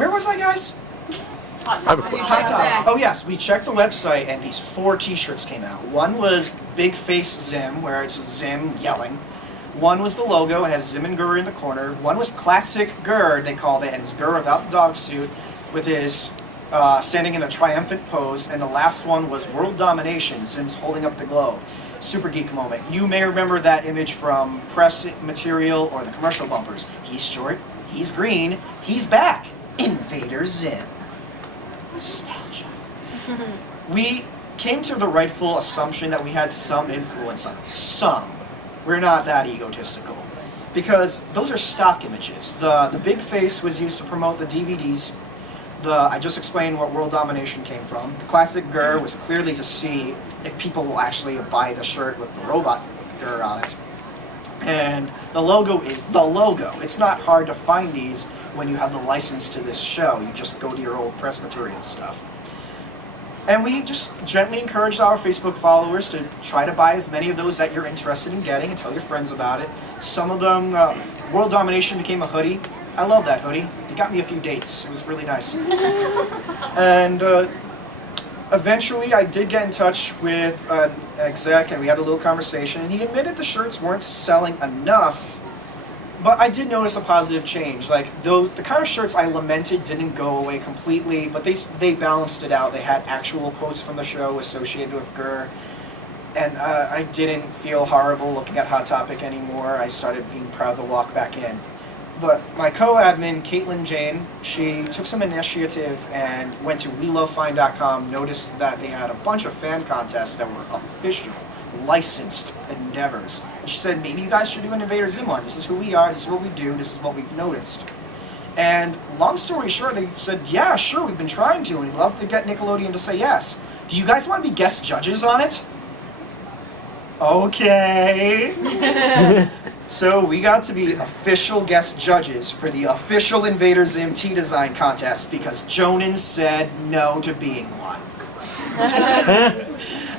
Where was I, guys? Hot Topic. Hot Topic. Oh yes, we checked the website and these 4 T-shirts came out. One was Big Face Zim, where it's Zim yelling. One was the logo, it has Zim and Gur in the corner. One was Classic Gur, they called it, and it's Gur without the dog suit, with his standing in a triumphant pose. And the last one was World Domination, Zim's holding up the globe. Super geek moment. You may remember that image from press material or the commercial bumpers. He's short, he's green, he's back. Invader Zim. Nostalgia. We came to the rightful assumption that we had some influence on it. Some. We're not that egotistical. Because those are stock images. The big face was used to promote the DVDs. I just explained what World Domination came from. The classic Gur was clearly to see if people will actually buy the shirt with the robot Gur on it. And the logo is the logo. It's not hard to find these when you have the license to this show. You just go to your old press material stuff. And we just gently encouraged our Facebook followers to try to buy as many of those that you're interested in getting and tell your friends about it. Some of them, World Domination became a hoodie. I love that hoodie. It got me a few dates. It was really nice. And eventually I did get in touch with an exec and we had a little conversation. And he admitted the shirts weren't selling enough. But I did notice a positive change. Like the kind of shirts I lamented didn't go away completely, but they balanced it out. They had actual quotes from the show associated with Gur, and I didn't feel horrible looking at Hot Topic anymore. I started being proud to walk back in. But my co-admin, Caitlin Jane, she took some initiative and went to WeLoveFine.com, noticed that they had a bunch of fan contests that were official, licensed endeavors. And she said, maybe you guys should do an Invader Zim one. This is who we are, this is what we do, this is what we've noticed. And long story short, they said, yeah, sure, we've been trying to, and we'd love to get Nickelodeon to say yes. Do you guys want to be guest judges on it? Okay. So we got to be official guest judges for the official Invader Zim T-Design contest because Jonan said no to being one.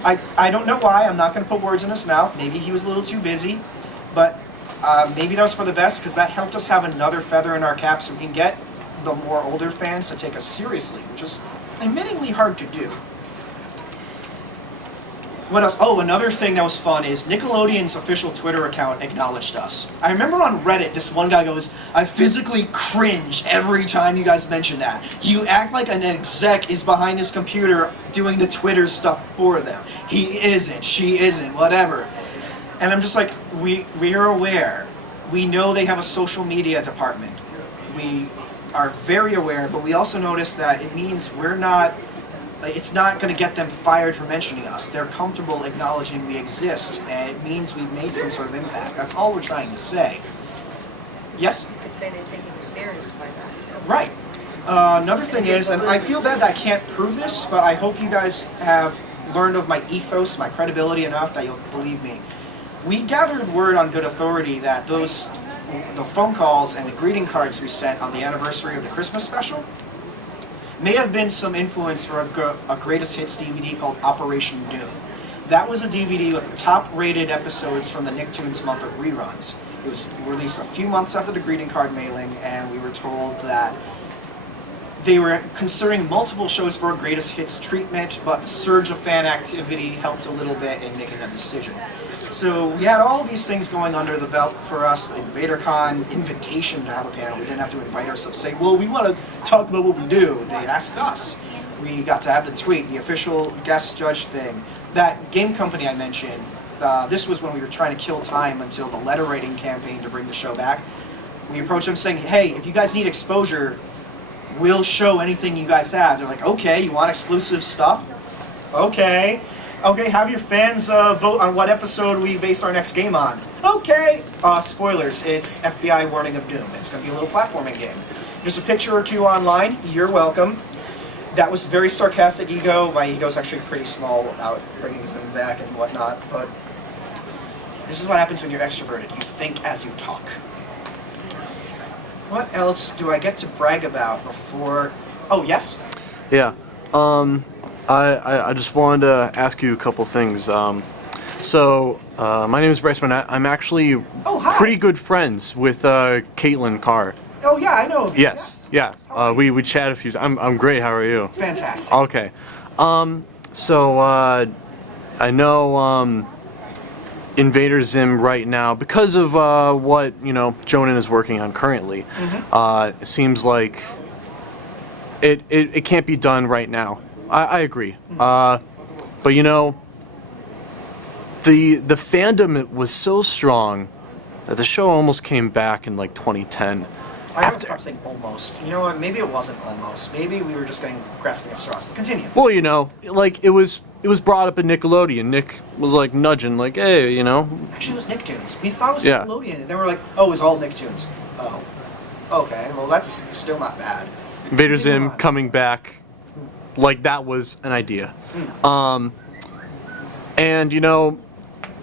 I don't know why. I'm not going to put words in his mouth. Maybe he was a little too busy, but maybe that was for the best because that helped us have another feather in our cap so we can get the more older fans to take us seriously, which is admittingly hard to do. What else? Oh, another thing that was fun is Nickelodeon's official Twitter account acknowledged us. I remember on Reddit, this one guy goes, I physically cringe every time you guys mention that. You act like an exec is behind his computer doing the Twitter stuff for them. He isn't, she isn't, whatever. And I'm just like, we're aware. We know they have a social media department. We are very aware, but we also notice that it means it's not going to get them fired for mentioning us. They're comfortable acknowledging we exist, and it means we've made some sort of impact. That's all we're trying to say. Yes? You could say they're taking you serious by that. Right. Another thing is, and I feel bad that I can't prove this, but I hope you guys have learned of my ethos, my credibility enough that you'll believe me. We gathered word on good authority that the phone calls and the greeting cards we sent on the anniversary of the Christmas special may have been some influence for a greatest hits DVD called Operation Doom. That was a DVD with the top-rated episodes from the Nicktoons month of reruns. It was released a few months after the greeting card mailing, and we were told that they were considering multiple shows for a greatest hits treatment, but the surge of fan activity helped a little bit in making a decision. So we had all these things going under the belt for us. InvaderCon, invitation to have a panel. We didn't have to invite ourselves, say, well, we want to talk about what we do. They asked us. We got to have the tweet, the official guest judge thing. That game company I mentioned, this was when we were trying to kill time until the letter writing campaign to bring the show back. We approached them saying, hey, if you guys need exposure, we'll show anything you guys have. They're like, okay, you want exclusive stuff? Okay. Okay, have your fans vote on what episode we base our next game on. Okay. Spoilers, it's FBI Warning of Doom. It's going to be a little platforming game. There's a picture or two online. You're welcome. That was very sarcastic ego. My ego's actually pretty small without bringing them back and whatnot. But this is what happens when you're extroverted. You think as you talk. What else do I get to brag about before... Oh, yes? Yeah. I just wanted to ask you a couple things. My name is Bryce Manette. I'm actually pretty good friends with Caitlin Carr. Oh yeah, I know of you. Yes. Yeah. We chat a few. I'm great. How are you? Fantastic. Okay. So I know Invader Zim right now because of what Jonan is working on currently. It seems like it can't be done right now. I agree. But the fandom was so strong that the show almost came back in like 2010. I haven't stopped saying almost. You know what? Maybe it wasn't almost. Maybe we were just grasping at straws. But continue. Well, like it was brought up in Nickelodeon. Nick was like nudging, like, hey, Actually, it was Nicktoons. We thought it was Yeah. Nickelodeon, and then we're like, oh, it was all Nicktoons. Oh. Okay, well, that's still not bad. Invader Continue Zim on. coming back, like that was an idea. And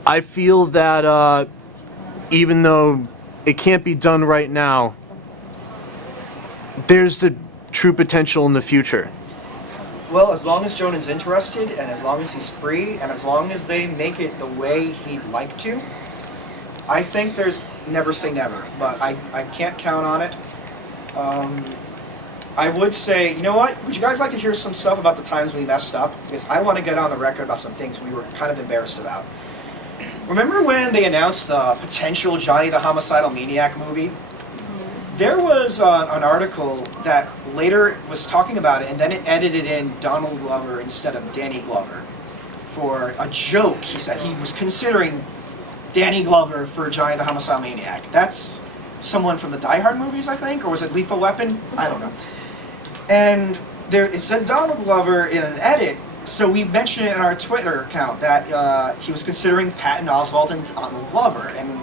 I feel that even though it can't be done right now, there's the true potential in the future. Well, as long as Jonan's interested, and as long as he's free, and as long as they make it the way he'd like to, I think there's never say never, but I can't count on it. I would say, you know what? Would you guys like to hear some stuff about the times we messed up? Because I want to get on the record about some things we were kind of embarrassed about. Remember when they announced the potential Johnny the Homicidal Maniac movie? There was an article that later was talking about it, and then it edited in Donald Glover instead of Danny Glover for a joke. He said he was considering Danny Glover for Johnny the Homicidal Maniac. That's someone from the Die Hard movies, I think, or was it Lethal Weapon? I don't know. And it said Donald Glover in an edit, so we mentioned it in our Twitter account that he was considering Patton Oswalt and Donald Glover, and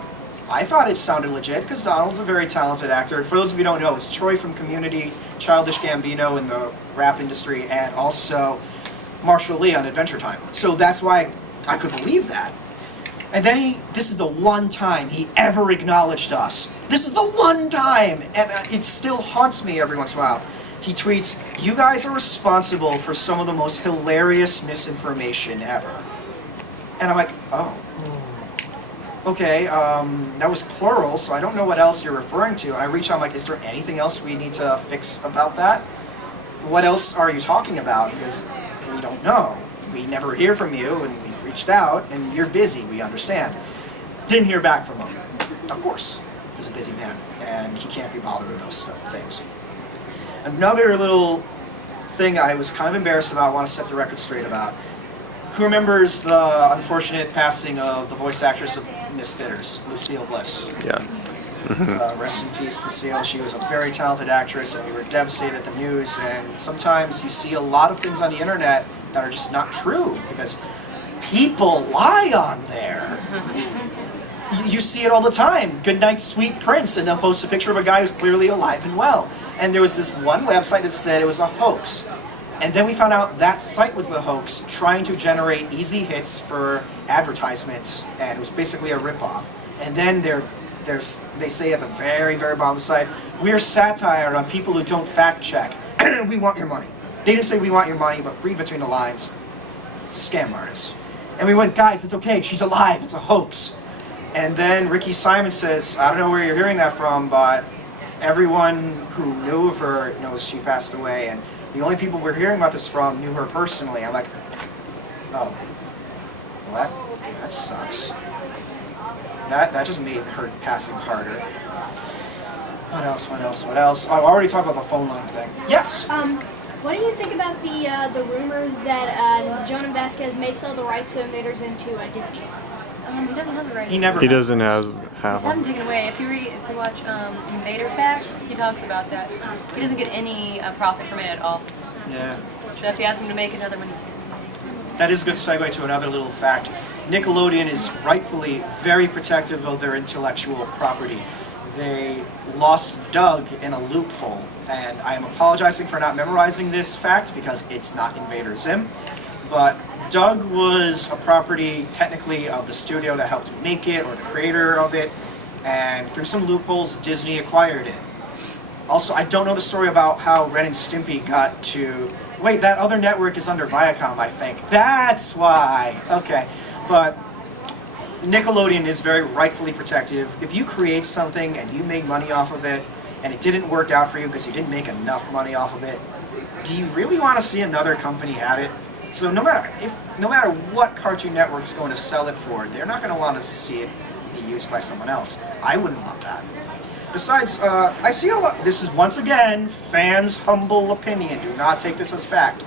I thought it sounded legit because Donald's a very talented actor. For those of you who don't know, it's Troy from Community, Childish Gambino in the rap industry, and also Marshall Lee on Adventure Time. So that's why I could believe that. And then this is the one time he ever acknowledged us. This is the one time! And it still haunts me every once in a while. He tweets, "You guys are responsible for some of the most hilarious misinformation ever." And I'm like, oh. Okay, that was plural, so I don't know what else you're referring to. And I reach out, I'm like, is there anything else we need to fix about that? What else are you talking about? Because we don't know. We never hear from you, and we've reached out, and you're busy, we understand. Didn't hear back from him. Of course, he's a busy man, and he can't be bothered with those things. Another little thing I was kind of embarrassed about, I want to set the record straight about. Who remembers the unfortunate passing of the voice actress of Miss Bitters, Lucille Bliss? Yeah. Rest in peace, Lucille. She was a very talented actress, and we were devastated at the news. And sometimes you see a lot of things on the internet that are just not true because people lie on there. You see it all the time. Good night, sweet prince, and they'll post a picture of a guy who's clearly alive and well. And there was this one website that said it was a hoax. And then we found out that site was the hoax, trying to generate easy hits for advertisements, and it was basically a ripoff. And then they say at the very, very bottom of the site, we're satire on people who don't fact check. We want your money. They didn't say we want your money, but read between the lines, scam artists. And we went, guys, it's okay, she's alive, it's a hoax. And then Ricky Simon says, I don't know where you're hearing that from, but everyone who knew of her knows she passed away, and the only people we're hearing about this from knew her personally. I'm like, oh, well, that sucks. That just made her passing harder. What else? Oh, I already talked about the phone line thing. Yes? What do you think about the rumors that Jonan Vasquez may sell the rights to Invader Zim to Disney? He doesn't have the rights. He doesn't have He's having taken away. If you watch Invader Facts, he talks about that. He doesn't get any profit from it at all. Yeah. So if you ask him to make another one, That is a good segue to another little fact. Nickelodeon is rightfully very protective of their intellectual property. They lost Doug in a loophole, and I am apologizing for not memorizing this fact because it's not Invader Zim, but Doug was a property technically of the studio that helped make it, or the creator of it, and through some loopholes, Disney acquired it. Also, I don't know the story about how Ren and Stimpy got to... Wait, that other network is under Viacom, I think. That's why! Okay, but Nickelodeon is very rightfully protective. If you create something and you make money off of it, and it didn't work out for you because you didn't make enough money off of it, do you really want to see another company have it? So no matter what Cartoon Network's going to sell it for, they're not going to want to see it be used by someone else. I wouldn't want that. Besides, I see a lot. This is once again fans' humble opinion. Do not take this as fact.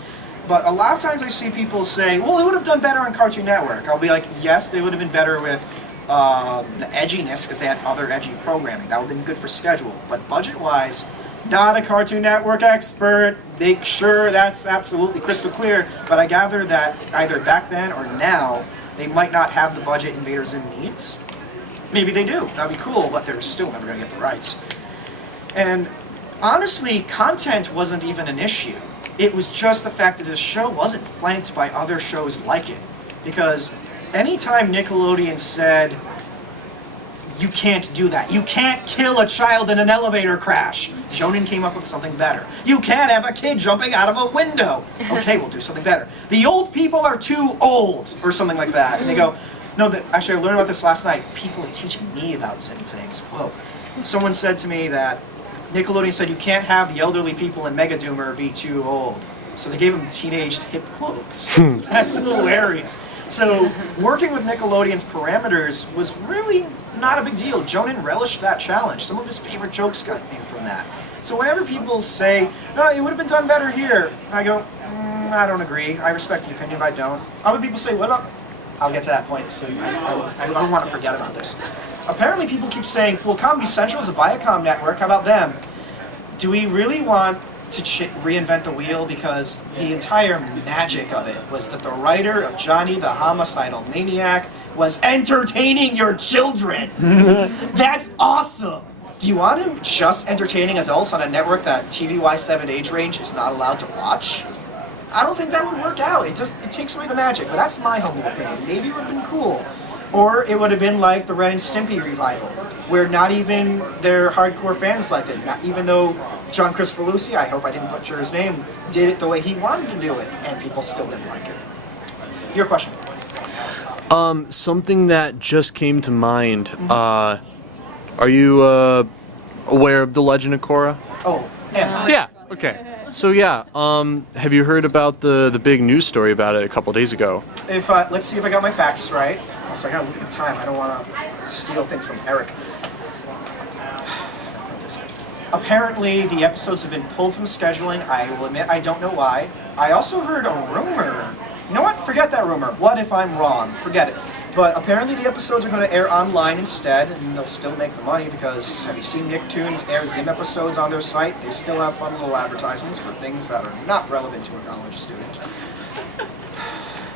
But a lot of times I see people say, "Well, it would have done better on Cartoon Network." I'll be like, "Yes, they would have been better with the edginess because they had other edgy programming. That would have been good for schedule. But budget-wise, not a Cartoon Network expert. Make sure that's absolutely crystal clear. But I gather that either back then or now, they might not have the budget Invader Zim needs. Maybe they do. That'd be cool, but they're still never going to get the rights. And honestly, content wasn't even an issue. It was just the fact that this show wasn't flanked by other shows like it. Because anytime Nickelodeon said, you can't do that. You can't kill a child in an elevator crash. Shonen came up with something better. You can't have a kid jumping out of a window. Okay, we'll do something better. The old people are too old, or something like that. And they go, no, actually I learned about this last night. People are teaching me about Zim things. Whoa. Someone said to me that Nickelodeon said you can't have the elderly people in Mega Doomer be too old. So they gave them teenaged hip clothes. That's hilarious. So working with Nickelodeon's parameters was really not a big deal. Jonan relished that challenge. Some of his favorite jokes came from that. So whenever people say, no, it would have been done better here, I go, I don't agree. I respect the opinion, but I don't. Other people say, what up? I'll get to that point soon. I don't want to forget about this. Apparently people keep saying, well, Comedy Central is a Viacom network. How about them? Do we really want to reinvent the wheel? Because the entire magic of it was that the writer of Johnny the Homicidal Maniac was entertaining your children. That's awesome. Do you want him just entertaining adults on a network that TV-wise 7 age range is not allowed to watch? I don't think that would work out. It takes away the magic, but that's my humble opinion. Maybe it would have been cool. Or it would have been like the Ren and Stimpy revival, where not even their hardcore fans liked it. Not even though John Cristofalusi, I hope I didn't butcher his name, did it the way he wanted to do it, and people still didn't like it. Your question. Something that just came to mind. Are you aware of the Legend of Korra? Oh, and Yeah. Okay. So yeah, have you heard about the big news story about it a couple days ago? if let's see if I got my facts right. Also, I gotta look at the time. I don't want to steal things from Eric. Apparently, the episodes have been pulled from scheduling. I will admit I don't know why. I also heard a rumor. You know what? Forget that rumor. What if I'm wrong? Forget it. But apparently the episodes are going to air online instead, and they'll still make the money because have you seen Nicktoons air Zim episodes on their site? They still have fun little advertisements for things that are not relevant to a college student.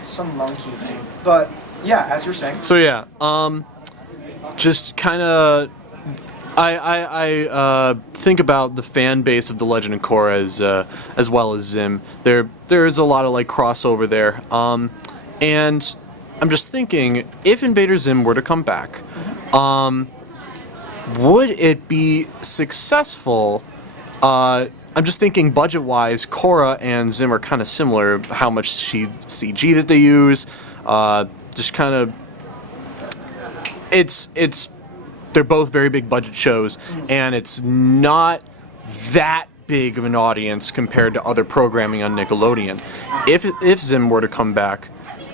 Some monkey thing. But yeah, as you're saying. So yeah, just kind of, I think about the fan base of The Legend of Korra as well as Zim. There's a lot of like crossover there, and I'm just thinking, if Invader Zim were to come back, would it be successful? I'm just thinking budget-wise, Korra and Zim are kind of similar. How much CG that they use, just kind of. They're both very big budget shows, and it's not that big of an audience compared to other programming on Nickelodeon. If Zim were to come back,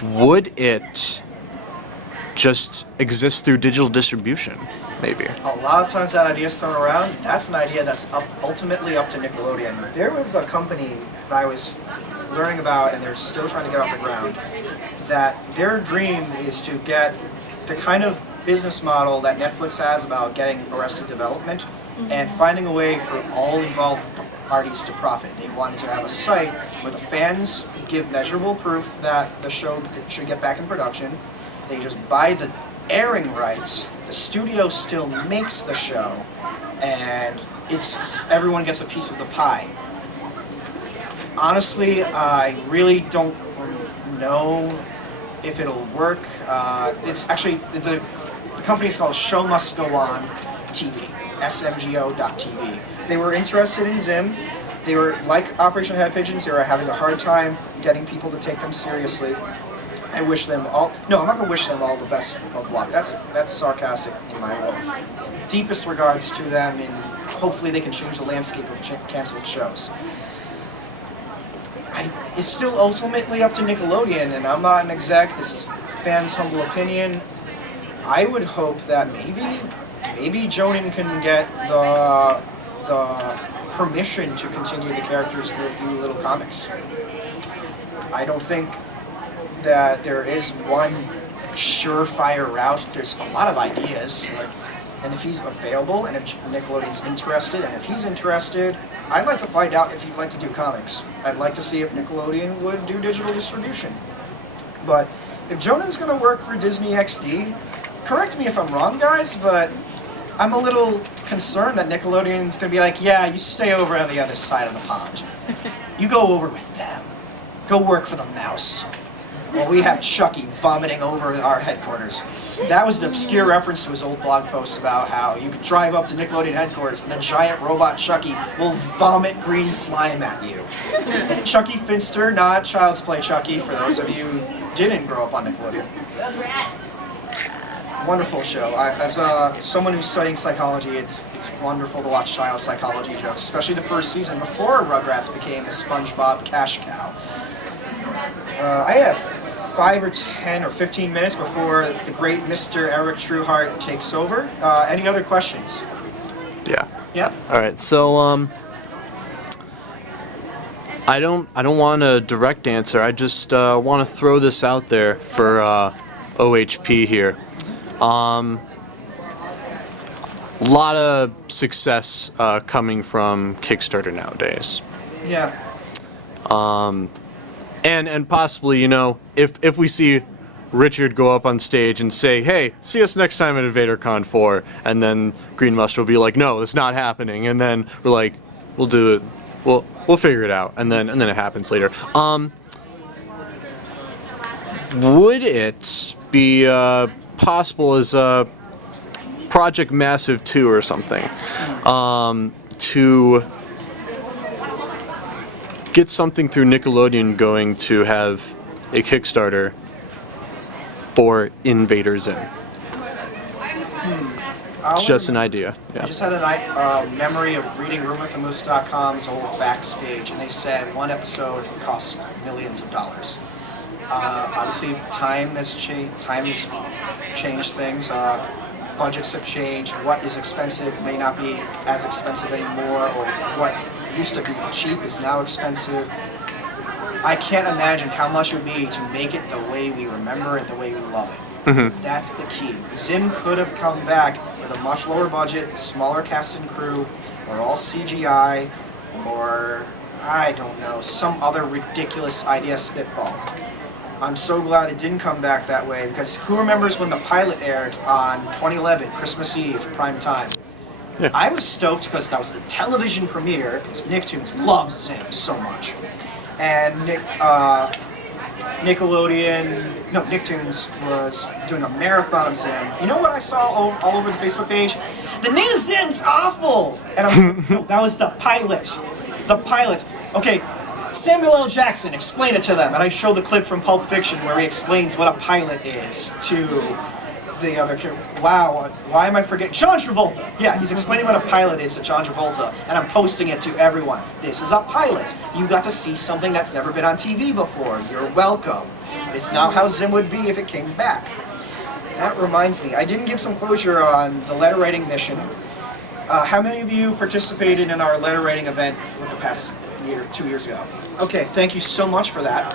would it just exist through digital distribution? Maybe. A lot of times that idea is thrown around. That's an idea that's ultimately up to Nickelodeon. There was a company that I was learning about, and they're still trying to get off the ground, that their dream is to get the kind of business model that Netflix has about getting Arrested Development and finding a way for all involved parties to profit. They wanted to have a site where the fans give measurable proof that the show should get back in production. They just buy the airing rights. The studio still makes the show, and everyone gets a piece of the pie. Honestly, I really don't know if it'll work. It's actually the company is called Show Must Go On TV, smgo.tv. They were interested in Zim. They were, like Operation Head Pigeons, they were having a hard time getting people to take them seriously. I wish them all, no, I'm not going to wish them all the best of luck. That's sarcastic in my world. Deepest regards to them in hopefully they can change the landscape of canceled shows. It's still ultimately up to Nickelodeon, and I'm not an exec. This is fans' humble opinion. I would hope that maybe Jonan can get the permission to continue the characters through a few little comics. I don't think that there is one surefire route. There's a lot of ideas, and if he's available, and if Nickelodeon's interested, and if he's interested, I'd like to find out if he'd like to do comics. I'd like to see if Nickelodeon would do digital distribution. But if Jonan's going to work for Disney XD, correct me if I'm wrong, guys, but I'm a little concerned that Nickelodeon's going to be like, yeah, you stay over on the other side of the pond. You go over with them. Go work for the mouse. Well, we have Chucky vomiting over our headquarters. That was an obscure reference to his old blog posts about how you could drive up to Nickelodeon headquarters and the giant robot Chucky will vomit green slime at you. Chucky Finster, not Child's Play Chucky, for those of you who didn't grow up on Nickelodeon. Wonderful show. As someone who's studying psychology, it's wonderful to watch child psychology jokes, especially the first season before Rugrats became the SpongeBob cash cow. I have 5 or 10 or 15 minutes before the great Mr. Eric Trueheart takes over. Any other questions? Yeah. Yeah. All right. So I don't want a direct answer. I just want to throw this out there for OHP here. A lot of success coming from Kickstarter nowadays. Yeah. And possibly, if we see Richard go up on stage and say, "Hey, see us next time at InvaderCon 4," and then Green Muster will be like, "No, it's not happening," and then we're like, "We'll do it. We'll figure it out," and then it happens later. Would it be possible as a Project Massive 2 or something to get something through Nickelodeon going to have a Kickstarter for Invader Zim? It's just an idea. Yeah. I just had a memory of reading RumourForMoose.com's old facts page, and they said one episode costs millions of dollars. Obviously, time has changed things. Budgets have changed. What is expensive may not be as expensive anymore, or what used to be cheap is now expensive. I can't imagine how much it would be to make it the way we remember it, the way we love it. Mm-hmm. That's the key. Zim could have come back with a much lower budget, smaller cast and crew, or all CGI, or I don't know, some other ridiculous idea spitballed. I'm so glad it didn't come back that way, because who remembers when the pilot aired on 2011, Christmas Eve, prime time? Yeah. I was stoked because that was the television premiere, because Nicktoons loves Zim so much. And Nicktoons was doing a marathon of Zim. You know what I saw all over the Facebook page? The new Zim's awful! And I'm no, that was the pilot. The pilot. Okay, Samuel L. Jackson, explain it to them. And I show the clip from Pulp Fiction where he explains what a pilot is to the other character. Wow, why am I forgetting? John Travolta! Yeah, he's explaining what a pilot is to John Travolta, and I'm posting it to everyone. This is a pilot. You got to see something that's never been on TV before. You're welcome. It's not how Zim would be if it came back. That reminds me, I didn't give some closure on the letter writing mission. How many of you participated in our letter writing event the past year, 2 years ago? Okay, thank you so much for that.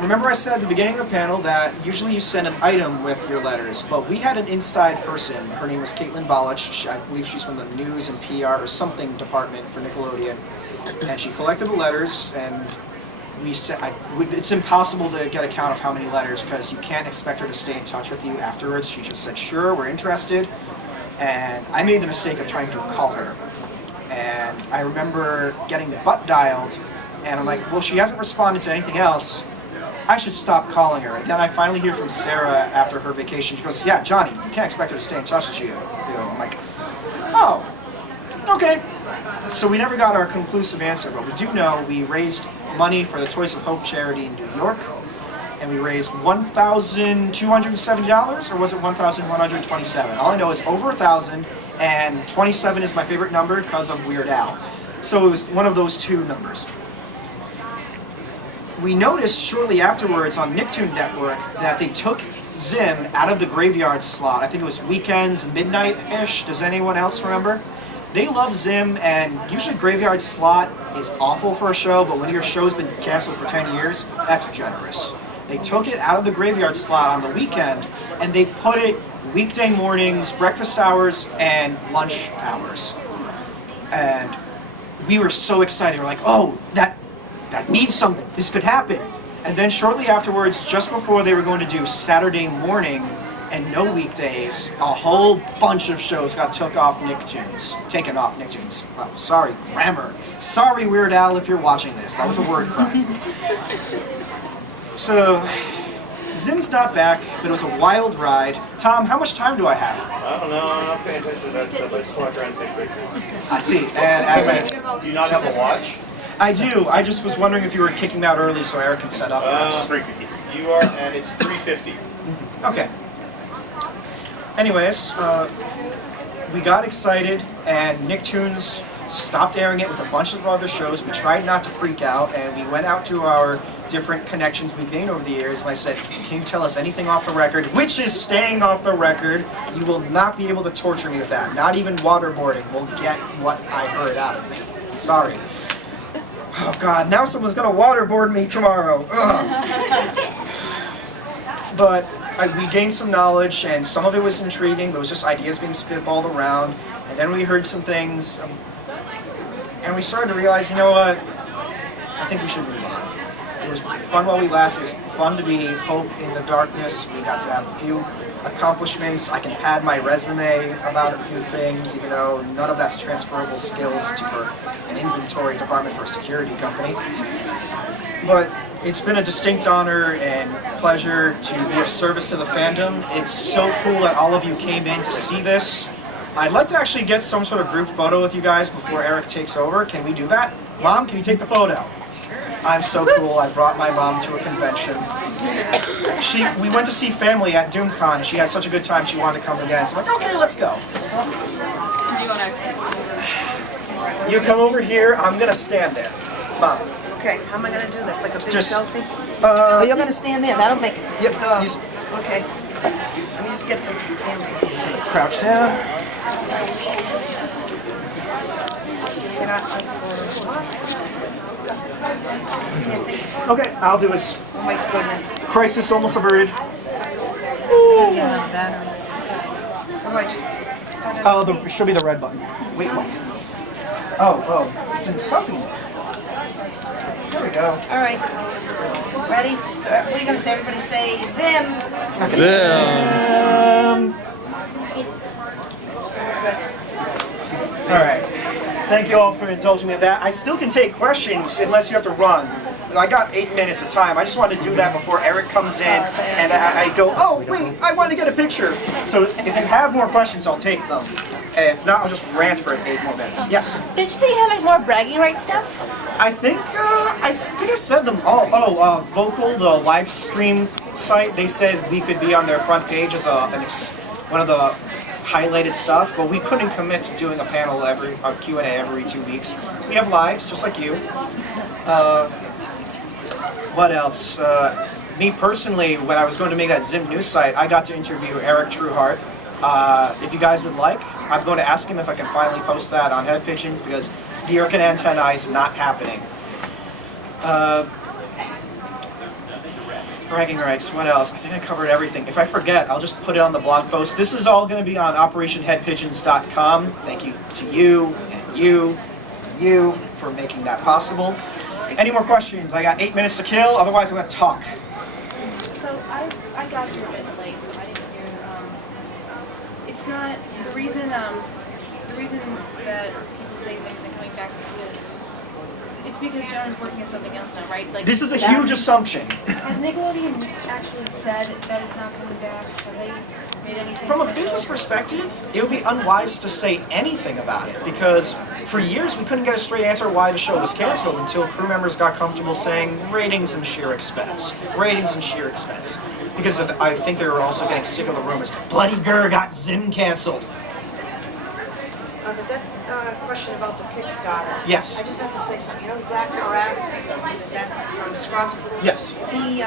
Remember I said at the beginning of the panel that usually you send an item with your letters, but we had an inside person. Her name was Caitlin Balich. I believe she's from the news and PR or something department for Nickelodeon. And she collected the letters, and we said it's impossible to get a count of how many letters because you can't expect her to stay in touch with you afterwards. She just said, sure, we're interested. And I made the mistake of trying to call her. And I remember getting butt dialed, and I'm like, well, she hasn't responded to anything else. I should stop calling her. And then I finally hear from Sarah after her vacation. She goes, yeah, Johnny, you can't expect her to stay in touch with you. I'm like, oh, okay. So we never got our conclusive answer, but we do know we raised money for the Toys of Hope charity in New York, and we raised $1,270, or was it $1,127? All I know is over $1,000, and 27 is my favorite number because of Weird Al. So it was one of those two numbers. We noticed shortly afterwards on Nicktoon Network that they took Zim out of the graveyard slot. I think it was weekends, midnight-ish. Does anyone else remember? They love Zim, and usually graveyard slot is awful for a show, but when your show's been canceled for 10 years, that's generous. They took it out of the graveyard slot on the weekend, and they put it weekday mornings, breakfast hours, and lunch hours. And we were so excited. We're like, oh, that means something. This could happen. And then shortly afterwards, just before they were going to do Saturday morning and no weekdays, a whole bunch of shows got taken off Nicktoons. Well, sorry, grammar. Sorry, Weird Al, if you're watching this. That was a word crime. So, Zim's not back, but it was a wild ride. Tom, how much time do I have? I don't know. I'm not paying attention to that stuff. I just want to try and take pictures. I see. And as I Do you not have a watch? I do. I just was wondering if you were kicking me out early so Eric can set up. It's 350. You are, and it's 350. Okay. Anyways, we got excited, and Nicktoons stopped airing it with a bunch of other shows. We tried not to freak out, and we went out to our different connections we've made over the years, and I said, can you tell us anything off the record? Which is staying off the record. You will not be able to torture me with that. Not even waterboarding will get what I heard out of me. Sorry. Oh God, now someone's gonna waterboard me tomorrow. But we gained some knowledge, and some of it was intriguing, but it was just ideas being spitballed around. And then we heard some things, and we started to realize, you know what, I think we should move on. It was fun while we lasted. It was fun to be hope in the darkness. We got to have a few accomplishments. I can pad my resume about a few things, even though none of that's transferable skills for an inventory department for a security company. But it's been a distinct honor and pleasure to be of service to the fandom. It's so cool that all of you came in to see this. I'd like to actually get some sort of group photo with you guys before Eric takes over. Can we do that? Mom, can you take the photo? I'm so cool. I brought my mom to a convention. We went to see family at DoomCon. She had such a good time, she wanted to come again. So I'm like, okay, let's go. You come over here, I'm gonna stand there. Mom. Okay, how am I gonna do this? Like a big Just- selfie? Oh, you're gonna stand there. That'll make it. Yep. Okay. Let me just get some camera. Crouch down. Can I- Okay, I'll do it. Oh my goodness. Crisis almost averted. Yeah, another battery. Oh, I just. Oh, there should be the red button. Wait, what? Oh, it's in something. There we go. All right. Ready? So, what are you gonna say? Everybody say Zim. Zim. Good. All right. Thank you all for indulging me with that. I still can take questions unless you have to run. I got 8 minutes of time. I just wanted to do that before Eric comes in, and I go, oh, wait, I want to get a picture. So if you have more questions, I'll take them. If not, I'll just rant for 8 more minutes. Yes? Did you say you had like more bragging rights stuff? I think I said them all. Vocal, the live stream site, they said we could be on their front page as one of the highlighted stuff, but we couldn't commit to doing a panel a Q&A every 2 weeks. We have lives, just like you. What else? Me personally, when I was going to make that Zim news site, I got to interview Eric Trueheart. If you guys would like, I'm going to ask him if I can finally post that on Head Pigeons, because the Irken Antennae is not happening. Bragging rights, what else? I think I covered everything. If I forget, I'll just put it on the blog post. This is all going to be on OperationHeadPigeons.com. Thank you to you and you and you for making that possible. Any more questions? I got 8 minutes to kill, otherwise I'm going to talk. So I got here a bit late, so I didn't hear. It's not the reason that people say Zim isn't coming back is it's because Jonah's working on something else now, right? Like This is a huge assumption. Has Nickelodeon actually said that it's not coming back? Have they made anything? From a business perspective, it would be unwise to say anything about it, because for years we couldn't get a straight answer why the show was canceled until crew members got comfortable saying ratings and sheer expense. Ratings and sheer expense. Because I think they were also getting sick of the rumors. Bloody Grr got Zim canceled. But that question about the Kickstarter. Yes. I just have to say something. You know, Zach Araf, Zach from Scrubs. Yes. He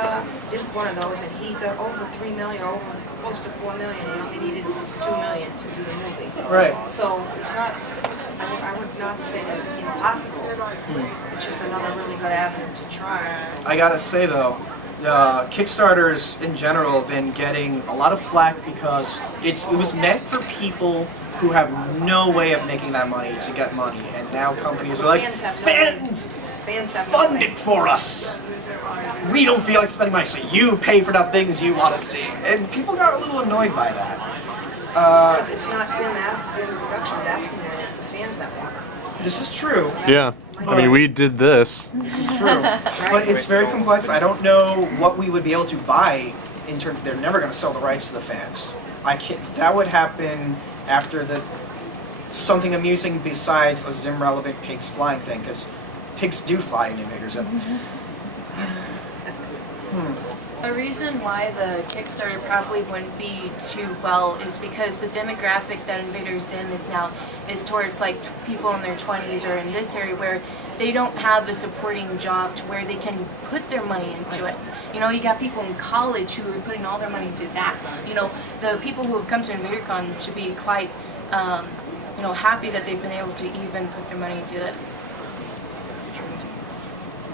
did one of those, and he got over 3 million, over close to 4 million. He only needed 2 million to do the movie. Right. So it's not. I would not say that it's impossible. It's just another really good avenue to try. I gotta say though, Kickstarters in general have been getting a lot of flack because it was meant for people who have no way of making that money to get money, and now companies are like, fans Fans have fund it for us. We don't feel like spending money, so you pay for the things you want to see, and people got a little annoyed by that. It's not Zim Productions asking that. It's the fans that want it. This is true. Yeah. I mean, we did this. This is true. But it's very complex. I don't know what we would be able to buy in terms. They're never going to sell the rights to the fans. I can't. That would happen after something amusing besides a Zim relevant pigs flying thing, because pigs do fly in Invader Zim. A reason why the Kickstarter probably wouldn't be too well is because the demographic that Invader Zim is now is towards like people in their 20s or in this area where they don't have a supporting job to where they can put their money into it. You know, you got people in college who are putting all their money into that. You know, the people who have come to InvaderCon should be quite, you know, happy that they've been able to even put their money into this.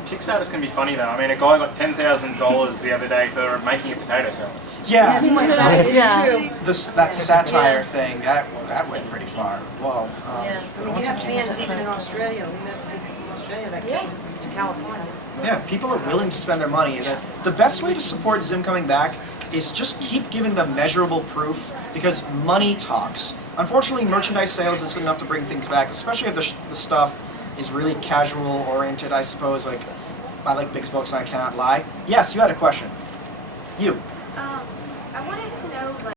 Kickstarters can be funny though. I mean, a guy got $10,000 the other day for making a potato salad. Yeah. Yeah. That satire thing that went pretty far. Well, Yeah. I mean, you have fans even in Australia. We met people from Australia that came to California. yeah, people are willing to spend their money. The best way to support Zim coming back is just keep giving them measurable proof, because money talks. Unfortunately, merchandise sales isn't enough to bring things back, especially if the stuff is really casual oriented, I suppose. Like, I like big books and I cannot lie. Yes, you had a question. You. I wanted to know, like,